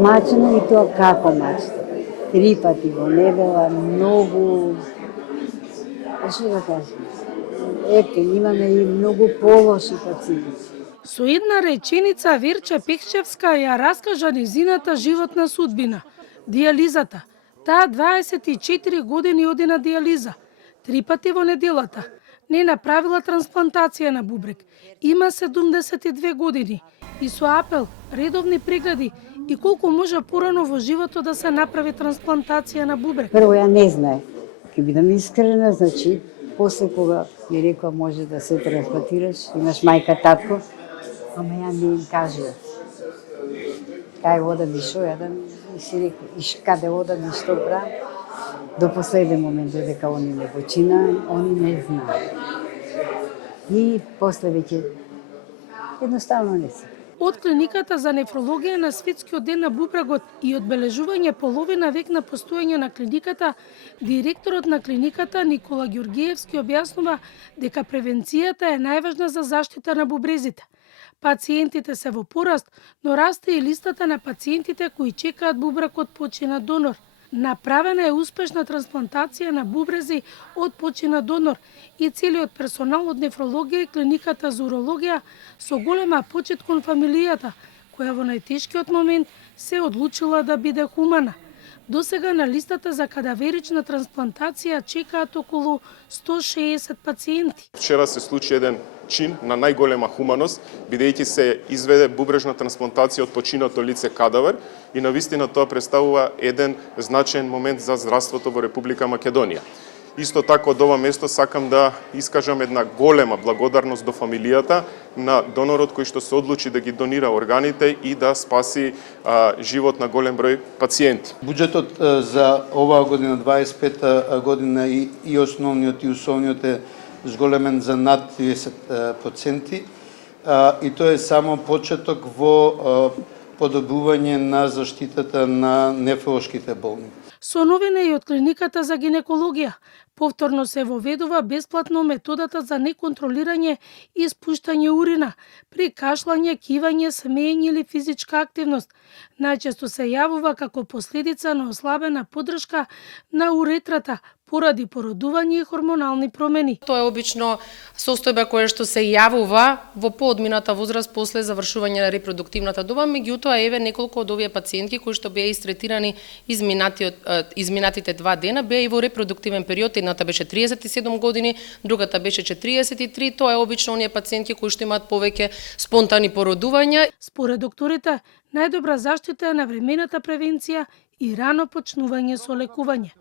Мачено и тоа како мачето. 3 пати во недела, многу, што да кажем, ете, имаме и многу полоши пациенти. Со една реченица Верче Пехчевска ја раскажа незината животна судбина. Диализата. Таа 24 години оди на диализа. 3 пати во неделата. Не направила трансплантација на бубрек. Има 72 години. И со апел, редовни прегледи и колку може порано во животот да се направи трансплантација на бубрек. Прво ја не знае. Ќе бидам искрена, значи, после кога ми рекла може да се трансплантираш, имаш мајка, татко, ама ја не им кажува. Кај одам и шо јадам, и си рекла, и каде одам и што правам. До последен момент додека они не почина, они не знаат. И после веќе едноставно не се. Од клиниката за нефрологија на Светскиот ден на бубрегот и одбележување половина век на постоење на клиниката, директорот на клиниката Никола Ѓоргиевски објаснува дека превенцијата е најважна за заштита на бубрезите. Пациентите се во пораст, но расте и листата на пациентите кои чекаат бубрек од починат донор. Направена е успешна трансплантација на бубрези од починат донор и целиот персонал од нефрологија и клиниката за урологија со голема почит кон фамилијата, која во најтешкиот момент се одлучила да биде хумана. Досега на листата за кадаверична трансплантација чекаат околу 160 пациенти. Вчера се случи еден чин на најголема хуманост, бидејќи се изведе бубрежна трансплантација од починато лице кадавер и навистина тоа представува еден значаен момент за здравството во Република Македонија. Исто така од ова место сакам да искажам една голема благодарност до фамилијата на донорот кој што се одлучи да ги донира органите и да спаси живот на голем број пациенти. Буџетот за оваа година, 25 година и основниот и усовниот е зголемен за над 30%, и тоа е само почеток во подобрување на заштитата на нефролошките болни. Со новина и од клиниката за гинекологија, повторно се воведува бесплатно методата за неконтролирање и испуштање урина при кашлање, кивање, смеење или физичка активност. Најчесто се јавува како последица на ослабена поддршка на уретрата поради породување и хормонални промени. Тоа е обично состојба која што се јавува во поодмината возраст после завршување на репродуктивната доба, меѓутоа еве неколку од овие пациентки кои што беа истретирани изминатите 2 дена беа и во репродуктивен период, едната беше 37 години, другата беше 43, тоа е обично оние пациентки кои што имаат повеќе спонтани породувања. Според докторите, најдобра заштита е навремената превенција и рано почнување со лекување.